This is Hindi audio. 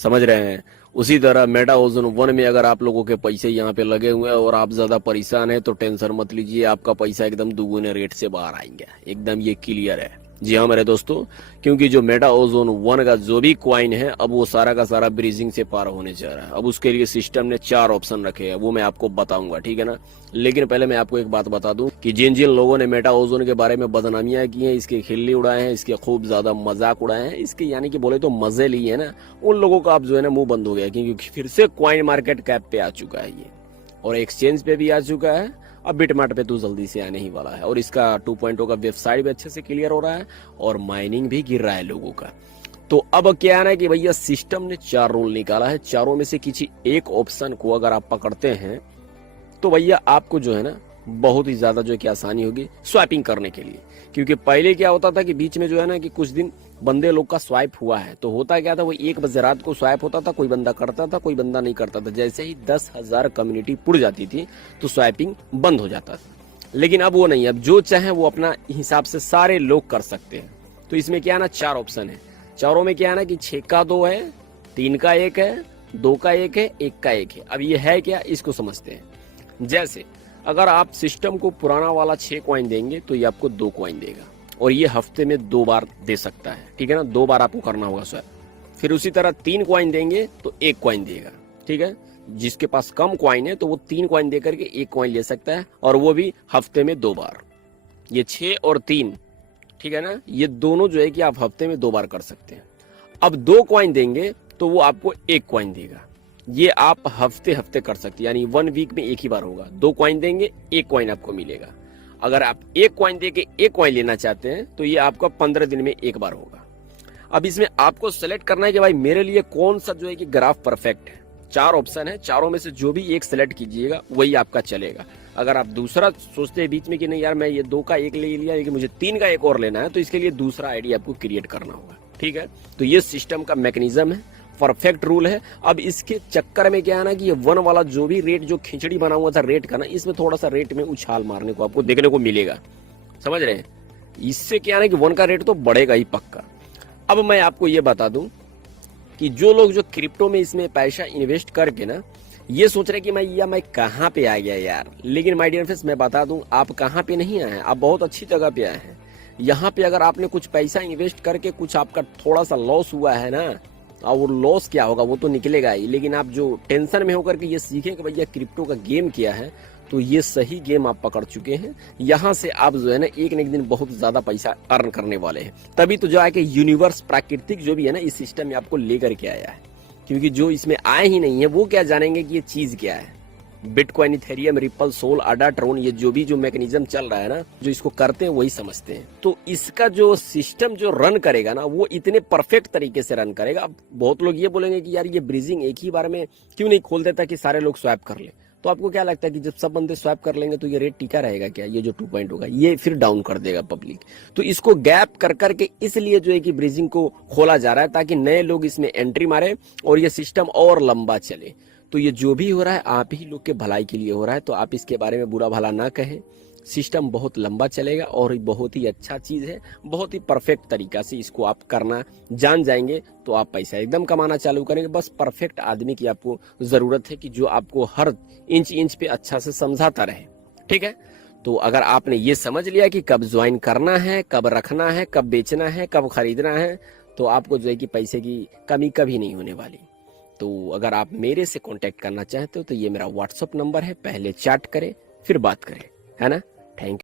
समझ रहे हैं। उसी तरह मेटा ओजोन 1 में अगर आप लोगों के पैसे यहाँ पे लगे हुए हैं और आप ज्यादा परेशान हैं तो टेंशन मत लीजिए, आपका पैसा एकदम दुगुने रेट से बाहर आएंगे, एकदम ये क्लियर है। जी हाँ मेरे दोस्तों, क्योंकि जो मेटा ओजोन 1 का जो भी क्वाइन है अब वो सारा का सारा ब्रीजिंग से पार होने जा रहा है। अब उसके लिए सिस्टम ने 4 ऑप्शन रखे हैं, वो मैं आपको बताऊंगा, ठीक है ना। लेकिन पहले मैं आपको एक बात बता दूं कि जिन जिन लोगों ने मेटा ओजोन के बारे में बदनामियां की हैं, इसके खिल्ली उड़ाए हैं, इसके खूब ज्यादा मजाक उड़ाए हैं, इसके यानी कि बोले तो मजे लिए है ना, उन लोगों का अब जो है ना मुंह बंद हो गया, क्योंकि फिर से क्वाइन मार्केट कैप पे आ चुका है ये, और एक्सचेंज पे भी आ चुका है। अब बिटमार्ट पे तो जल्दी से आने ही वाला है, और इसका 2.0 का वेबसाइट भी अच्छे से क्लियर हो रहा है और माइनिंग भी गिर रहा है लोगों का। तो अब क्या है ना कि भैया सिस्टम ने 4 रूल निकाला है, चारों में से किसी एक ऑप्शन को अगर आप पकड़ते हैं तो भैया आपको जो है ना बहुत ही ज्यादा जो है कि आसानी होगी स्वैपिंग करने के लिए। क्योंकि पहले क्या होता था कि बीच में जो है ना कि कुछ दिन बंदे लोग का स्वाइप हुआ है, तो होता क्या था, वो 1 बजे रात को स्वाइप होता था, कोई बंदा करता था कोई बंदा नहीं करता था। जैसे ही 10,000 कम्युनिटी पुड़ जाती थी तो स्वैपिंग बंद हो जाता था। लेकिन अब वो नहीं, अब जो चाहे वो अपना हिसाब से सारे लोग कर सकते हैं। तो इसमें क्या है ना 4 ऑप्शन है, चारों में क्या है ना कि 6 का 2 है, 3 का 1 है, 2 का 1 है, 1 का 1 है। अब ये है क्या, इसको समझते हैं। जैसे अगर आप सिस्टम को पुराना वाला 6 कॉइन देंगे तो ये आपको 2 कॉइन देगा, और ये हफ्ते में 2 बार दे सकता है, ठीक है ना, 2 बार आपको करना होगा स्वैप। फिर उसी तरह 3 कॉइन देंगे तो 1 कॉइन देगा, ठीक है। जिसके पास कम कॉइन है तो वो 3 कॉइन दे करके 1 कॉइन ले सकता है, और वो भी हफ्ते में 2 बार। ये 6 और 3, ठीक है ना, ये दोनों जो है कि आप हफ्ते में 2 बार कर सकते हैं। अब 2 कॉइन देंगे तो वो आपको 1 कॉइन देगा, ये आप हफ्ते हफ्ते कर सकते हैं, यानी 1 वीक में 1 ही बार होगा। 2 कॉइन देंगे 1 कॉइन आपको मिलेगा। अगर आप 1 कॉइन देके 1 कॉइन लेना चाहते हैं तो ये आपका 15 दिन में 1 बार होगा। अब इसमें आपको सेलेक्ट करना है कि भाई मेरे लिए कौन सा जो है कि ग्राफ परफेक्ट है। 4 ऑप्शन है, चारों में से जो भी एक सेलेक्ट कीजिएगा वही आपका चलेगा। अगर आप दूसरा सोचते हैं बीच में कि नहीं यार मैं ये 2 का 1 ले लिया लेकिन मुझे 3 का 1 और लेना है, तो इसके लिए दूसरा आईडी आपको क्रिएट करना होगा, ठीक है। तो ये सिस्टम का मैकेनिज्म है, परफेक्ट रूल है। अब इसके चक्कर में क्या है ना कि ये 1 वाला जो भी रेट जो खिचड़ी बना हुआ था रेट का ना, इसमें थोड़ा सा रेट में उछाल मारने को आपको देखने को मिलेगा, समझ रहे हैं। इससे क्या है ना कि 1 का रेट तो बढ़ेगा ही पक्का। अब मैं आपको ये बता दूं कि जो लोग जो क्रिप्टो में इसमें पैसा इन्वेस्ट करके ना ये सोच रहे कि मैं कहाँ पे आ गया यार, लेकिन माय डियर फ्रेंड्स मैं बता दूं आप कहाँ पे नहीं आए हैं, आप बहुत अच्छी जगह पे आए हैं। यहाँ पे अगर आपने कुछ पैसा इन्वेस्ट करके कुछ आपका थोड़ा सा लॉस हुआ है ना, और वो लॉस क्या होगा वो तो निकलेगा ही, लेकिन आप जो टेंशन में होकर के ये सीखें कि भैया क्रिप्टो का गेम क्या है, तो ये सही गेम आप पकड़ चुके हैं। यहाँ से आप जो है ना एक न एक दिन बहुत ज्यादा पैसा अर्न करने वाले हैं। तभी तो जो है कि यूनिवर्स प्राकृतिक जो भी है ना इस सिस्टम में आपको लेकर के आया है, क्योंकि जो इसमें आए ही नहीं है वो क्या जानेंगे कि ये चीज क्या है। Bitcoin, Ethereum, Ripple, Sol, Ada, Tron, ये जो भी जो मैकेनिज्म चल रहा है ना, जो इसको करते हैं वही समझते हैं। तो इसका जो सिस्टम जो रन करेगा ना वो इतने परफेक्ट तरीके से रन करेगा। अब बहुत लोग ये बोलेंगे कि यार ये ब्रीजिंग एक ही बार में क्यों नहीं खोल देता कि सारे लोग स्वैप कर ले। तो आपको क्या लगता है कि जब सब बंदे स्वैप कर लेंगे तो ये रेट टिका रहेगा क्या? ये जो 2 होगा ये फिर डाउन कर देगा पब्लिक। तो इसको गैप कर करके इसलिए जो है कि ब्रीजिंग को खोला जा रहा है ताकि नए लोग इसमें एंट्री मारे और ये सिस्टम और लंबा चले। तो ये जो भी हो रहा है आप ही लोग के भलाई के लिए हो रहा है, तो आप इसके बारे में बुरा भला ना कहें। सिस्टम बहुत लंबा चलेगा और बहुत ही अच्छा चीज है, बहुत ही परफेक्ट तरीका से इसको आप करना जान जाएंगे तो आप पैसा एकदम कमाना चालू करेंगे। बस परफेक्ट आदमी की आपको जरूरत है कि जो आपको हर इंच इंच पे अच्छा से समझाता रहे, ठीक है। तो अगर आपने ये समझ लिया कि कब ज्वाइन करना है, कब रखना है, कब बेचना है, कब खरीदना है, तो आपको जो है कि पैसे की कमी कभी नहीं होने वाली। तो अगर आप मेरे से कांटेक्ट करना चाहते हो तो ये मेरा व्हाट्सअप नंबर है, पहले चैट करें फिर बात करें, है ना। Thank you.